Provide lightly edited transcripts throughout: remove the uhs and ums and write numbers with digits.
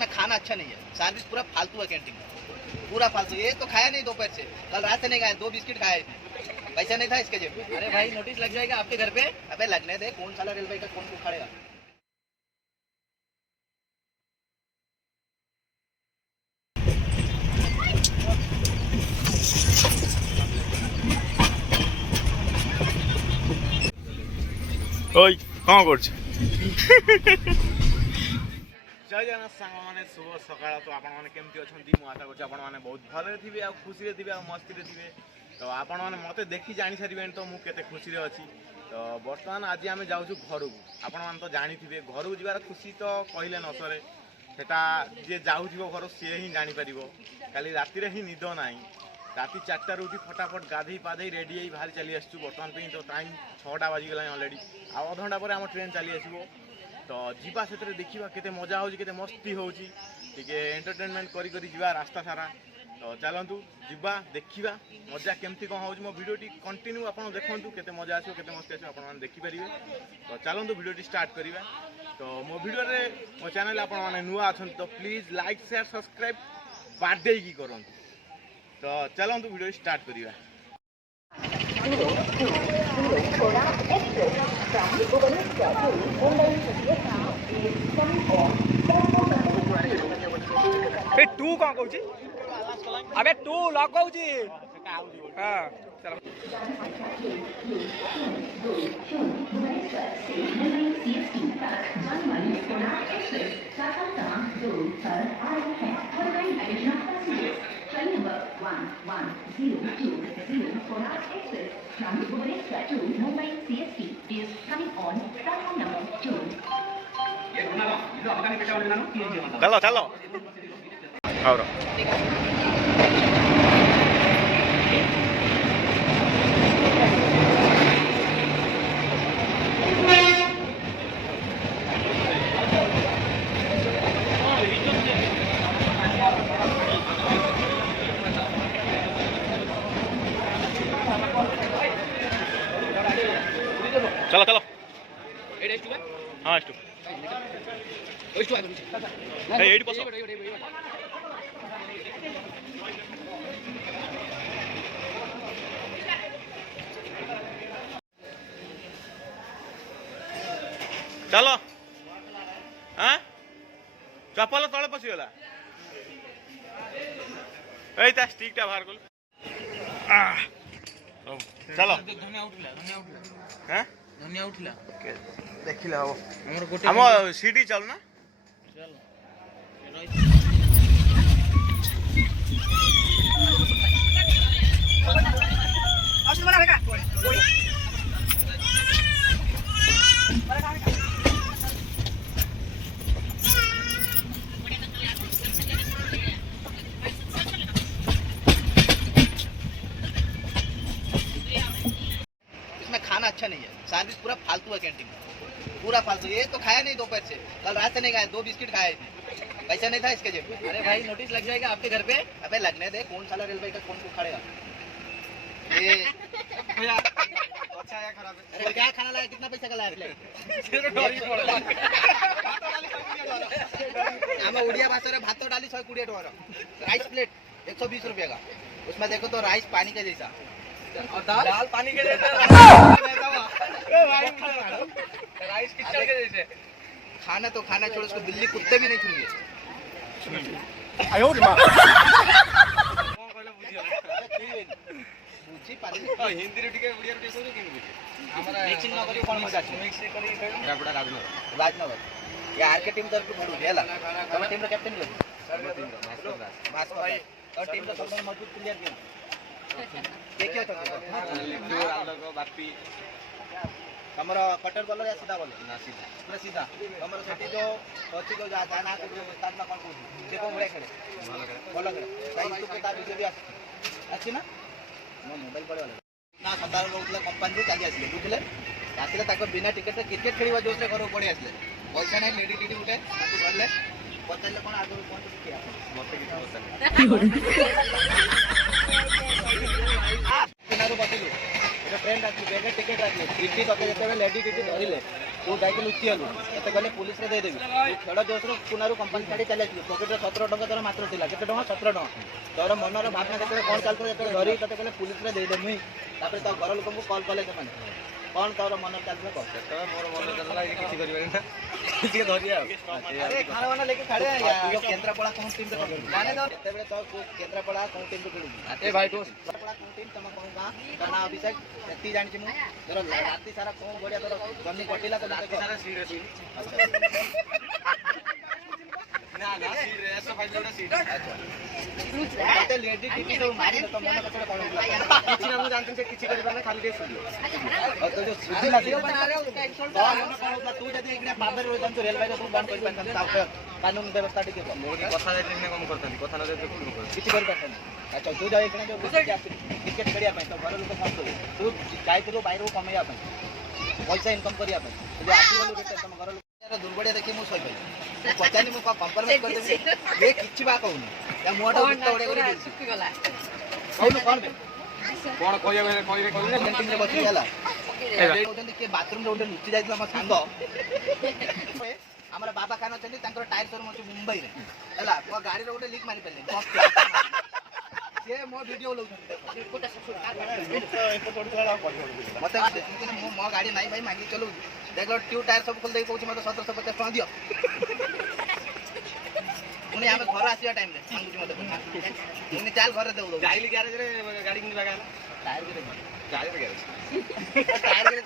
इसमें खाना अच्छा नहीं है, सर्विस पूरा फालतू है कैंटीन में, पूरा फालतू। ये तो खाया नहीं दोपहर से, कल रात से नहीं खाया, 2 बिस्किट खाया इसने, पैसा नहीं था इसके जेब में। अरे भाई नोटिस लग जाएगा आपके घर पे। अबे लगने दे, कौन साला रेलवे का कौन उखाड़ेगा। ओई कौन कर जय जगन्नाथ सांग मैंने शुभ सकाळ। तो आपण मैंने केमती अच्छा मुझे आशा कर बहुत भले थे आ खुशी थे आ मस्ती थे। तो आपण मैंने मत देखी जानी सारे तो मुझे खुशी अच्छी। तो बर्तमान आज आम जाऊँ घर को, आपण मैंने तो जानी थे घर को जबार खुशी तो कहले न सरे। सेटा जी जाऊ घर सी ही जापर। काली राति ही निद ना, राति 4टार उठी फटाफट गाधे पाधे रेडी ही बाहर चली आसू। बर्तमान तो टाइम 6टा बाजिगला अलरेडी, आ अध घंटा पर आम ट्रेन चली आसो। तो जीवा से देखा केते मजा हो, केते मस्ती हो, एंटरटेनमेंट करी जीवा रास्ता सारा। तो चलतु जीवा देखा मजा केमती कौन हो। मो भिडियोटी कंटिन्यू आप देखूँ केते मजा आसो, केते मस्ती आसो आप देखिपारे। तो चलतु भिडियोटी स्टार्ट करवा। तो मो भिडियो मो चैनल आप नुआ अच्छा तो please like share subscribe birthday की करूँ। तो चलतु भिडियो स्टार्ट करवा। तू कौन कहू? अबे तू लगौ जी। हां चलो चलो चलो और चलो चलो हाँ ಎಷ್ಟು चलो हाँ चपल तले पशिगला एटा स्टिकटा बाहर कर। चलो हाँ धनिया उठिला देखिले हम हम सीडी चल ना खाना अच्छा नहीं है, सर्विस पूरा फालतू है कैंटीन में, पूरा फालतू। ये तो खाया नहीं दोपहर से, कल रात से नहीं खाया, 2 बिस्किट खाया इसने, पैसा नहीं था इसके जेब में। अरे भाई नोटिस लग जाएगा आपके घर पे। अबे लगने दे, कौन साला रेलवे का कौन उखाड़ेगा। ये अच्छा या खराब है? अरे क्या खाना लाया, कितना पैसा का लाया प्लेट? हमें उड़िया भाषा में भात डाली 120 टका, राइस प्लेट 120 रुपये का। उसमें देखो तो राइस पानी के जैसा और दाल पानी के जैसे, राइस किचन के जैसे। खाना तो खाना छोड़, उसको बिल्ली कुत्ते भी नहीं छूंगे। हिंदी रे टिके उड़िया रे सब के बुझी हमरा मिक्सिंग न करी कोन मजा छै। मिक्स करी राबड़ा राजनगर ये आर के टीम तरफ बडू हेला। तम टीम रे कैप्टन ले मास्टर भाई और टीम रे सब मजबूत प्लेयर के देखियो तो आलो को बापी हमरा कटर बॉलर या सीधा बॉलर ना सीधा पूरा सीधा। हमरा सेठी जो अछि जो जाना को स्टार्ट ना कोन को जे को बड़े खेले बोलो करे साइज तो पता वीडियो भी अछि ना मो मोबाइल पड़े वाला ना 17 लोग कंपनी रो चली आसले बुझले आसले ताको बिना टिकट रे क्रिकेट खेलिबा जोस रे घर पड़े आसले पैसा नहीं लेडी टीटी उठे ताको करले पचले कोन आगु कोन देखि आप मते कि बिना रो बतिलु एटा ट्रेन राखली बेगे टिकट राखली टीटी तके जते लेडी टीटी धरिले तू जाइए लुचि गलु एत कहले पुलिस रे दे देबी खेड़ जोश पुनरु कंपनी छाड़ी चले पकेट 17 टଙ୍କା तोर मात्र थिला केते टଙ୍କା 17 टଙ୍କା तोर मनर भावना केते कोन चलतो एते धरी तते कहले पुलिस रे दे देबी तापर तो घर लोक को कॉल कले से कौन तोर मन चलतो कह मोर मन चलला किछि करिबे ना किछि धरिया अरे खाना वाना लेके खड़े हैं यार केंद्रापड़ा कौन टीम रे जाने दो एते बेले तो केंद्रापड़ा कौन टीम रे खेलू ए भाई तो केंद्रापड़ा कौन टीम तम कहू का तना अभिषेक एती जानि छी मु तोर राती सारा कौन बढ़िया तोर जन्नी कटिला तो राती सारा सीरियस ना ना सीरियस फाइनल सीट अच्छा ते लेडी टीटी तो मारे तो मन कचड़ कोन किछि ना मु जानते से किछि करिबा ना खाली दे सुधी और तो जो सुधी लासी बना रहे हो उसका इंश्योरेंस तू जदी इकने बाबर रोय तम तो रेलवे तो बंद कर पान साउथ कानून व्यवस्था टिके मोर कथा दे ने कम करतनी कथा न दे कुन कर किछि कर पान अच्छा तू जा इकने जो क्रिकेट खेलिया पाई तो घर लोक फोन कर तू जाइतलो बाहर को कमैया पाई पैसा इनकम करिया पाई जो आसी बोलू के तम घर लोक दुर्बड़िया देखि मु सही पाई पचानी मु कंप्रोमाइज कर देबी ये किछि बा कहूनी या मोटा उठा उड़े करे सुखी गला कहू कोन बे कोन कहिया रे कैंटीन रे बसी जाला ए कहउतन के बाथरूम रे उठे लुचि जाइतला हम सांग हमर बाबा खान अछन तांकर टायर शोरूम अछि मुंबई रे हला वो गाड़ी रे उठे लीक मारी पेले ये मो वीडियो लो मते मो गाड़ी नाही भाई मांगी चलो देखलो ट्यू टायर सब खोल दे कहउछ मते 1750 टका दियो उनी आमे घर आसीया टाइम रे मांगुछ मते उनी चाल घर दे दो जाइली गैरेज रे गाड़ी किन लगा टायर रे गैरेज टायर रे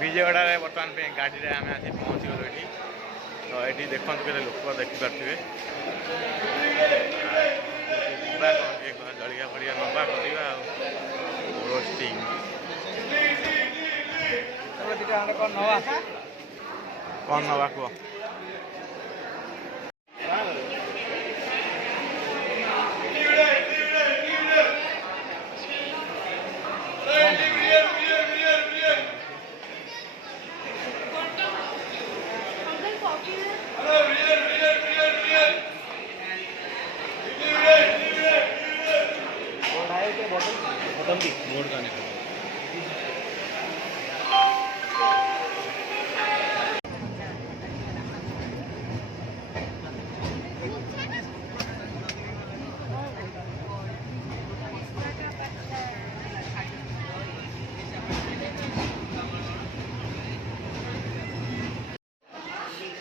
विजयवाड़ा बर्तमान पे गाड़ी रे आम आसी पहुँची गलु ये तो ये देखते के लोक देखिपे जलिया फड़िया नवा करवा रोस्टिंग कौन नवा कह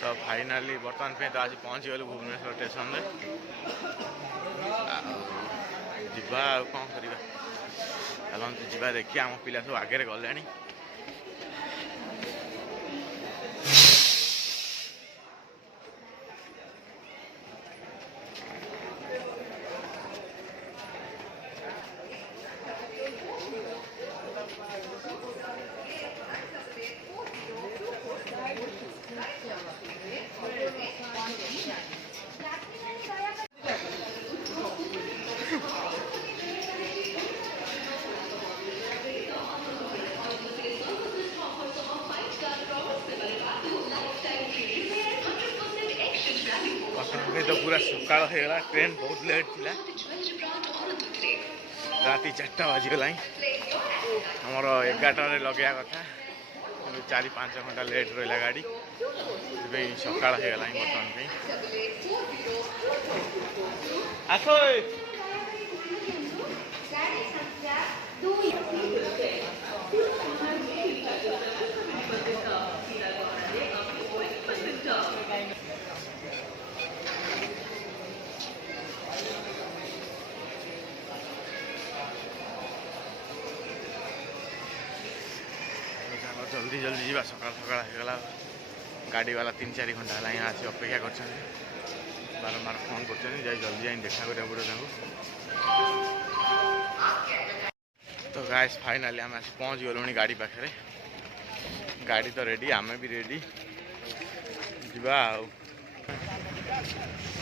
तो फाइनाली बर्तमान पे तो आज पहुँची गलु भुवनेश्वर स्टेशन में जीवा कौन करवा चलते जीवा देखिए आम पिला सब आगे गले तो पूरा सकाल होगा ट्रेन बहुत लेट थी राति 4टा बाजिगला आमर 11टार लगे कथा 4-5 घंटा लेट रहा गाड़ी सकाल होगा बर्तमान जल्दी जल्दी जीवा सकाल सकाल होगा गाड़ी वाला 3-4 घंटा है यहाँ आसी अपेक्षा कर बारंबार फोन कर जल्दी जाए देखा करा पड़े तो तो गाइस फाइनाली आम आसी पहुँच गलुणी गाड़ी पाखे गाड़ी तो रेडी आमे भी रेडी जीवा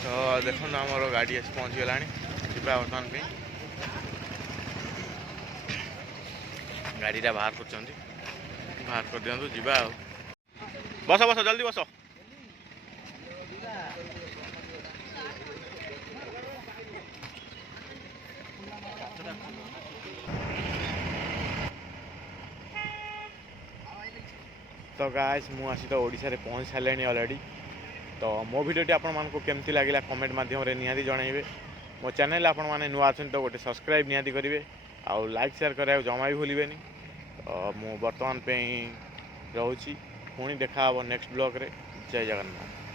तो देखो आमर गाड़ी आसी पहुँच गला जीवा बर्तमान गाड़ीटा बाहर कर दिंतु जीवा बस बस जल्दी बस तो गाइस मु आसी तो ओडिशा रे पहुँच सारे ऑलरेडी तो मो भिडियोटी आपण मानक केमती लगिला कमेंट माध्यम रे निहाती जनइबे मो चैनल आपण माने नुआ अछन तो गोटे सब्सक्राइब निहाती करिवे आउ लाइक शेयर करा जमा भी भूलिबेनी तो मु वर्तमान पे रोची पुणी देखा नेक्स्ट ब्लॉग रे जय जगन्नाथ।